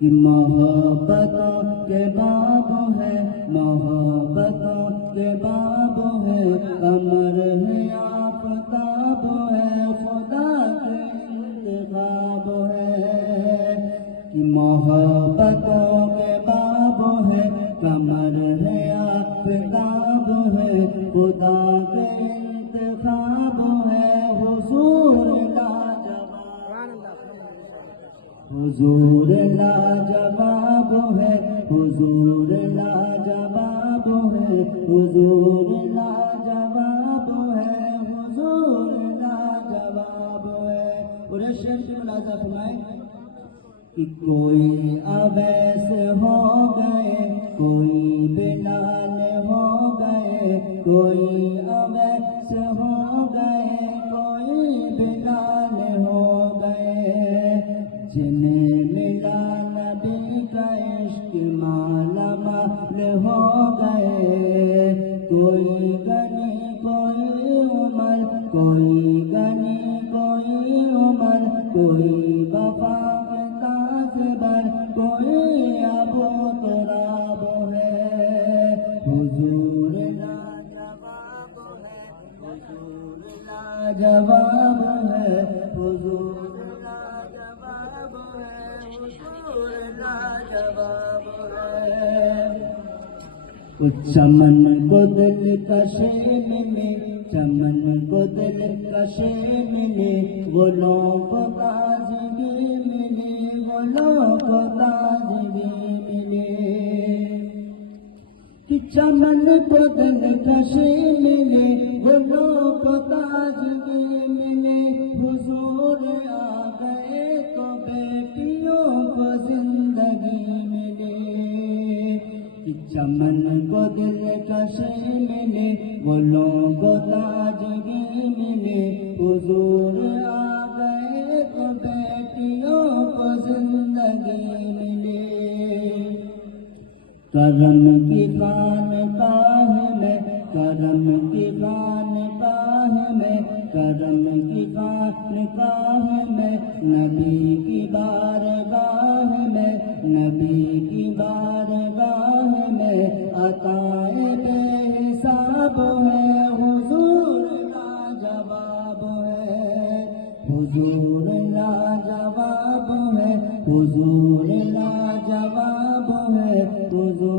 کہ محبتوں کے باب ہے، محبتوں کے باب ہے، قمر ہے آفتاب ہے، خدا کے انتخاب ہے۔ کہ محبتوں کے باب ہے، قمر ہے آفتاب ہے، خدا کے انتخاب ہے۔ حضور حضور لاجواب ہے، حضور لاجواب ہے، حضور لاجواب ہے، حضور لاجواب ہے۔ پورے شعر کی ملاحظہ فرمائیں کہ کوئی اویس ہو گئے، کوئی بلال ہو گئے، کوئی اویس ہو گئے، کوئی بلال ہو گئے، جنہیں ملا نبی کا عشق مالا مال ہو گئے۔ کوئی غنی کوئی عمر، کوئی غنی کوئی عمر، کوئی وفا کے تاجدار، کوئی ابو تراب ہے۔ حضور لاجواب ہے، حضور لاجواب ہے، حضور لاجواب ہے، حضور لاجواب ہے۔ چمن کو دل کشے ملے، چمن کو دل کشے ملے، گلوں کو تازگی ملے، گلوں کو تازگی ملے۔ کہ چمن کو دل کشے ملے، گلوں کو تازگی ملے، حضور آ گئے تو بیٹیوں کو زندگی ملے۔ کہ چمن کو دل کشے ملے، گلوں کو تازگی ملے، حضور آ گئے تو بیٹیوں کو زندگی ملے۔ کرم کی خانقاہ میں، کرم کی خانقاہ میں، کرم کی خانقاہ میں، نبی کی بارگاہ میں، نبی کی بارگاہ میں، عطائے بے حساب ہے، حضور لاجواب ہے، حضور لاجواب ہے، حضور لاجواب ہے، حضور